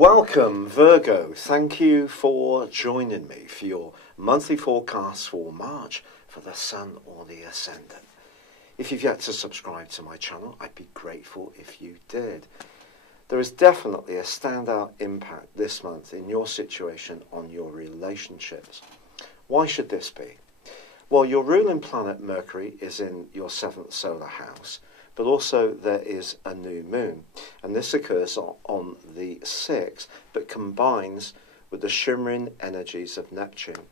Welcome, Virgo. Thank you for joining me for your monthly forecast for March for the Sun or the Ascendant. If you've yet to subscribe to my channel, I'd be grateful if you did. There is definitely a standout impact this month in your situation on your relationships. Why should this be? Well, your ruling planet Mercury is in your 7th solar house, but also there is a new moon, and this occurs on the 6th, but combines with the shimmering energies of Neptune.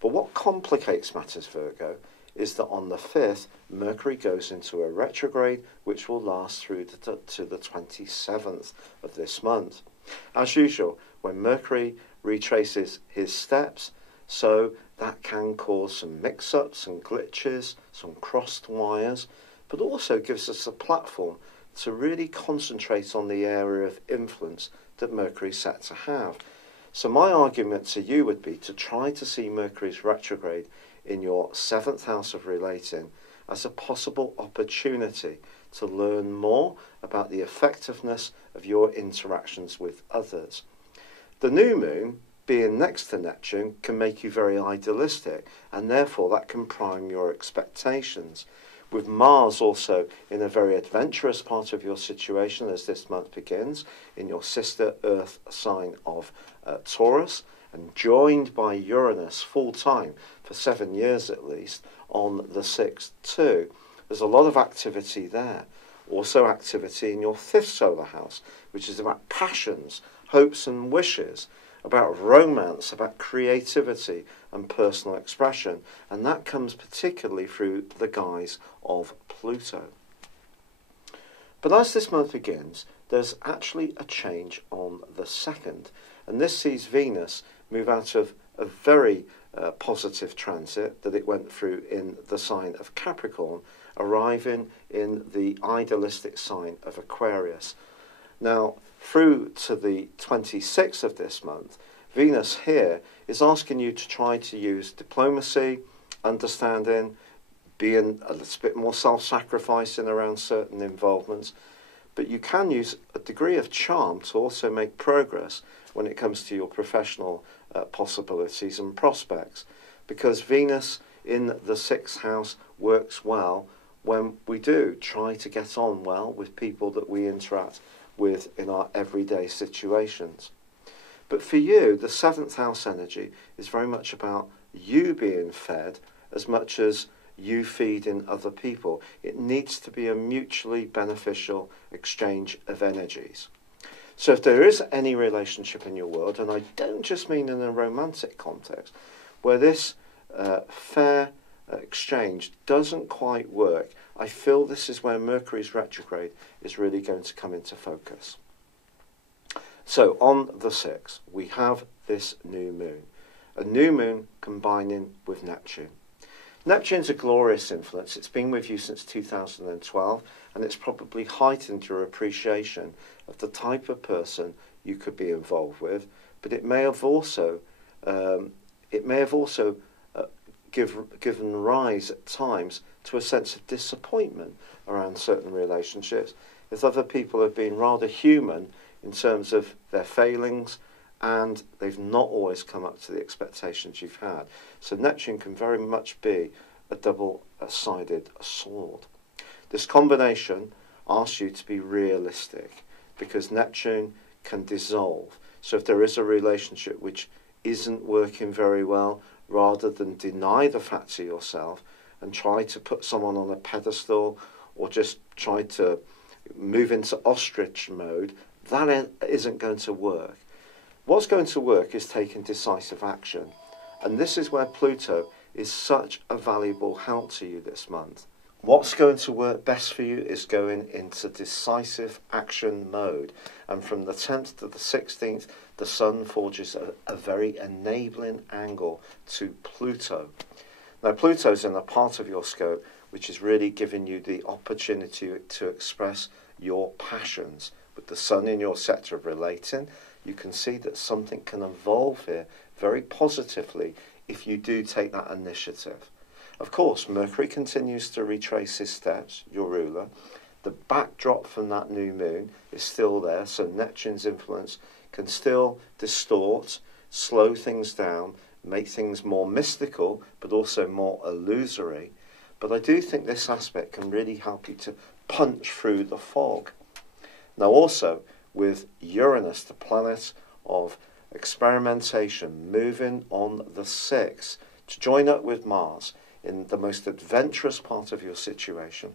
But what complicates matters, Virgo, is that on the 5th, Mercury goes into a retrograde, which will last through to the 27th of this month. As usual, when Mercury retraces his steps, so that can cause some mix-ups and glitches, some crossed wires, but also gives us a platform to really concentrate on the area of influence that Mercury is set to have. So my argument to you would be to try to see Mercury's retrograde in your 7th house of relating as a possible opportunity to learn more about the effectiveness of your interactions with others. The new moon, being next to Neptune, can make you very idealistic, and therefore that can prime your expectations. With Mars also in a very adventurous part of your situation as this month begins, in your sister Earth sign of Taurus, and joined by Uranus full-time for 7 years at least on the 6th too. There's a lot of activity there. Also activity in your 5th solar house, which is about passions, hopes and wishes, about romance, about creativity and personal expression, and that comes particularly through the guise of Pluto. But as this month begins, there's actually a change on the 2nd, and this sees Venus move out of a very positive transit that it went through in the sign of Capricorn, arriving in the idealistic sign of Aquarius. Now, through to the 26th of this month, Venus here is asking you to try to use diplomacy, understanding, being a little bit more self-sacrificing around certain involvements, but you can use a degree of charm to also make progress when it comes to your professional possibilities and prospects, because Venus in the 6th house works well when we do try to get on well with people that we interact with in our everyday situations. But for you, the 7th house energy is very much about you being fed as much as you feeding other people. It needs to be a mutually beneficial exchange of energies. So if there is any relationship in your world, and I don't just mean in a romantic context, where this fair exchange doesn't quite work, I feel this is where Mercury's retrograde is really going to come into focus. So on the 6th, we have this new moon. A new moon combining with Neptune. Neptune's a glorious influence. It's been with you since 2012, and it's probably heightened your appreciation of the type of person you could be involved with, but it may have also given rise at times to a sense of disappointment around certain relationships, if other people have been rather human in terms of their failings, and they've not always come up to the expectations you've had. So Neptune can very much be a double-sided sword. This combination asks you to be realistic, because Neptune can dissolve. So if there is a relationship which isn't working very well, rather than deny the fact to yourself and try to put someone on a pedestal or just try to move into ostrich mode, that isn't going to work. What's going to work is taking decisive action. And this is where Pluto is such a valuable help to you this month. What's going to work best for you is going into decisive action mode. And from the 10th to the 16th, the Sun forges a very enabling angle to Pluto. Now, Pluto's in a part of your scope which is really giving you the opportunity to express your passions. With the Sun in your sector of relating, you can see that something can evolve here very positively if you do take that initiative. Of course, Mercury continues to retrace his steps, your ruler. The backdrop from that new moon is still there, so Neptune's influence can still distort, slow things down, make things more mystical, but also more illusory. But I do think this aspect can really help you to punch through the fog. Now also, with Uranus, the planet of experimentation, moving on the 6th to join up with Mars in the most adventurous part of your situation.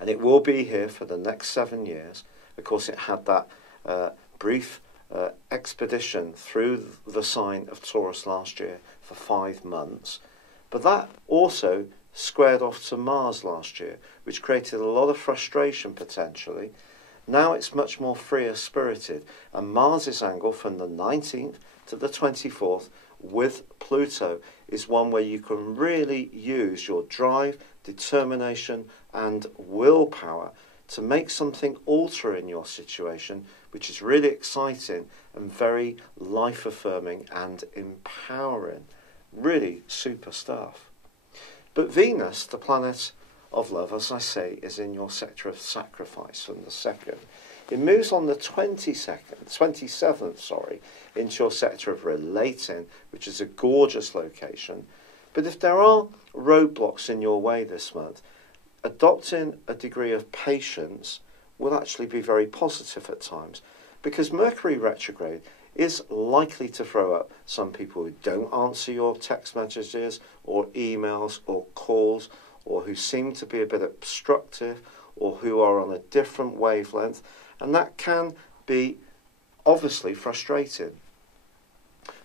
And it will be here for the next 7 years. Of course, it had that brief expedition through the sign of Taurus last year for 5 months. But that also squared off to Mars last year, which created a lot of frustration potentially. Now it's much more freer spirited, and Mars's angle from the 19th to the 24th with Pluto is one where you can really use your drive, determination and willpower to make something alter in your situation, which is really exciting and very life-affirming and empowering. Really super stuff. But Venus, the planet of love, as I say, is in your sector of sacrifice from the 2nd. It moves on the 27th, into your sector of relating, which is a gorgeous location. But if there are roadblocks in your way this month, adopting a degree of patience will actually be very positive at times, because Mercury retrograde is likely to throw up some people who don't answer your text messages or emails or calls, or who seem to be a bit obstructive, or who are on a different wavelength, and that can be obviously frustrating.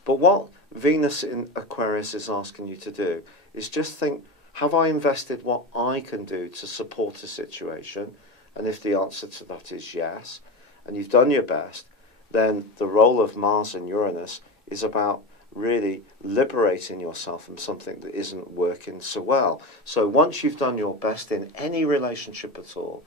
But what Venus in Aquarius is asking you to do is just think, have I invested what I can do to support a situation? And if the answer to that is yes, and you've done your best, then the role of Mars and Uranus is about really liberating yourself from something that isn't working so well. So once you've done your best in any relationship at all,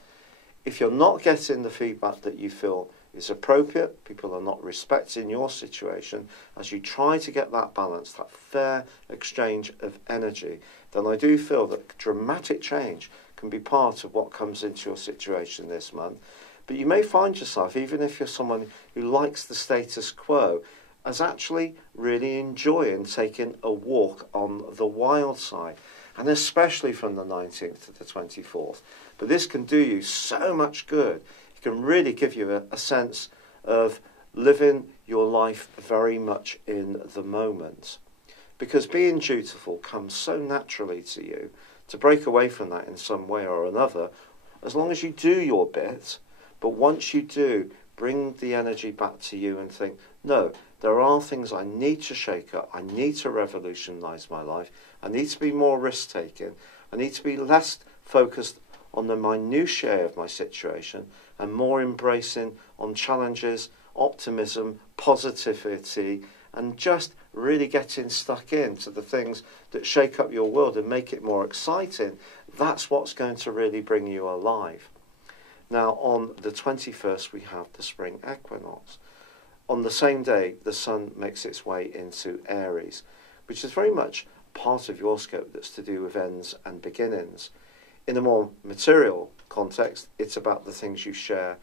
if you're not getting the feedback that you feel is appropriate, people are not respecting your situation, as you try to get that balance, that fair exchange of energy, then I do feel that dramatic change can be part of what comes into your situation this month. But you may find yourself, even if you're someone who likes the status quo, as actually really enjoying taking a walk on the wild side, and especially from the 19th to the 24th. But this can do you so much good. It can really give you a sense of living your life very much in the moment. Because being dutiful comes so naturally to you. To break away from that in some way or another, as long as you do your bit, but once you do, bring the energy back to you and think, no, there are things I need to shake up. I need to revolutionise my life. I need to be more risk-taking. I need to be less focused on the minutiae of my situation and more embracing on challenges, optimism, positivity, and just really getting stuck into the things that shake up your world and make it more exciting. That's what's going to really bring you alive. Now, on the 21st, we have the spring equinox. On the same day, the sun makes its way into Aries, which is very much part of your scope that's to do with ends and beginnings. In a more material context, it's about the things you share,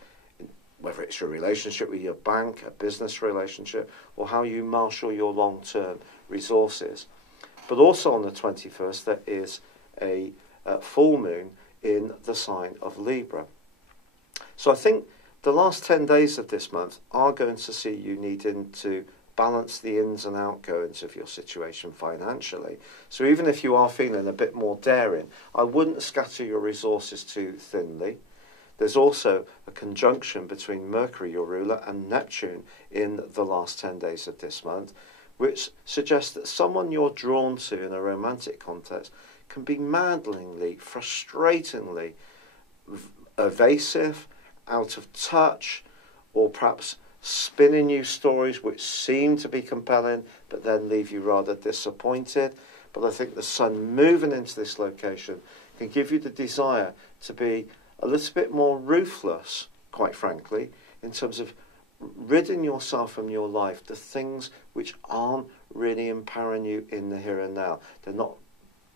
whether it's your relationship with your bank, a business relationship, or how you marshal your long-term resources. But also on the 21st, there is a full moon in the sign of Libra. So I think the last 10 days of this month are going to see you needing to balance the ins and outgoings of your situation financially. So even if you are feeling a bit more daring, I wouldn't scatter your resources too thinly. There's also a conjunction between Mercury, your ruler, and Neptune in the last 10 days of this month, which suggests that someone you're drawn to in a romantic context can be maddeningly, frustratingly evasive, out of touch, or perhaps spinning you stories which seem to be compelling but then leave you rather disappointed. But I think the sun moving into this location can give you the desire to be a little bit more ruthless, quite frankly, in terms of ridding yourself from your life the things which aren't really empowering you in the here and now. They're not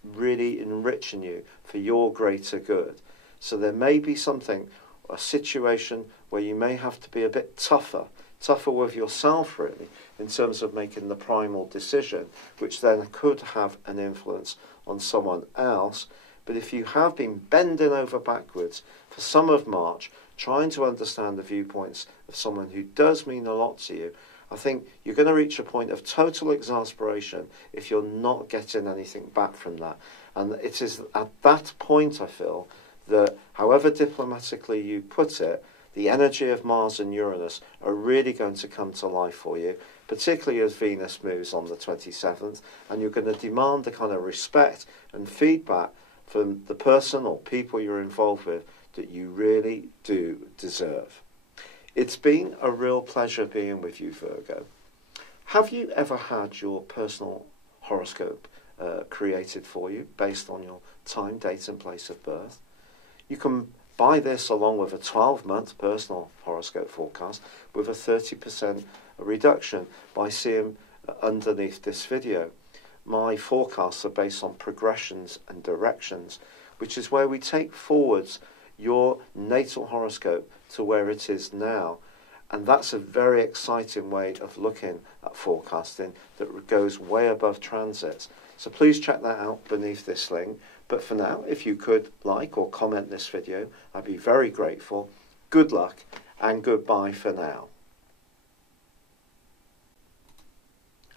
really enriching you for your greater good. So there may be something, a situation where you may have to be a bit tougher tougher with yourself really in terms of making the primal decision, which then could have an influence on someone else. But if you have been bending over backwards for some of March, trying to understand the viewpoints of someone who does mean a lot to you, I think you're going to reach a point of total exasperation if you're not getting anything back from that. And it is at that point, I feel, that however diplomatically you put it, the energy of Mars and Uranus are really going to come to life for you, particularly as Venus moves on the 27th, and you're going to demand the kind of respect and feedback from the person or people you're involved with that you really do deserve. It's been a real pleasure being with you, Virgo. Have you ever had your personal horoscope created for you based on your time, date and place of birth? You can buy this along with a 12-month personal horoscope forecast with a 30% reduction by seeing underneath this video. My forecasts are based on progressions and directions, which is where we take forwards your natal horoscope to where it is now. And that's a very exciting way of looking at forecasting that goes way above transits. So please check that out beneath this link. But for now, if you could like or comment this video, I'd be very grateful. Good luck and goodbye for now.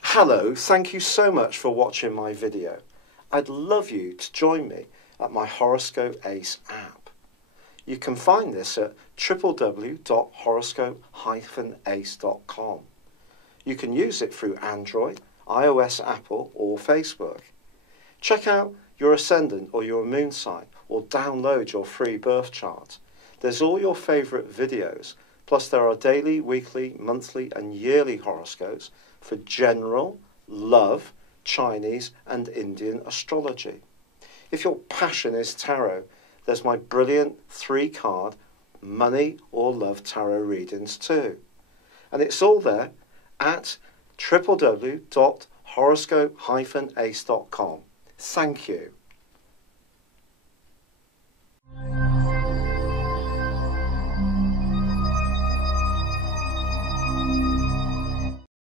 Hello, thank you so much for watching my video. I'd love you to join me at my Horoscope Ace app. You can find this at www.horoscope-ace.com. You can use it through Android, iOS, Apple or Facebook. Check out your ascendant or your moon sign or download your free birth chart. There's all your favourite videos, plus there are daily, weekly, monthly and yearly horoscopes for general, love, Chinese and Indian astrology. If your passion is tarot, there's my brilliant 3-card money or love tarot readings too. And it's all there at www.horoscope-ace.com. Thank you.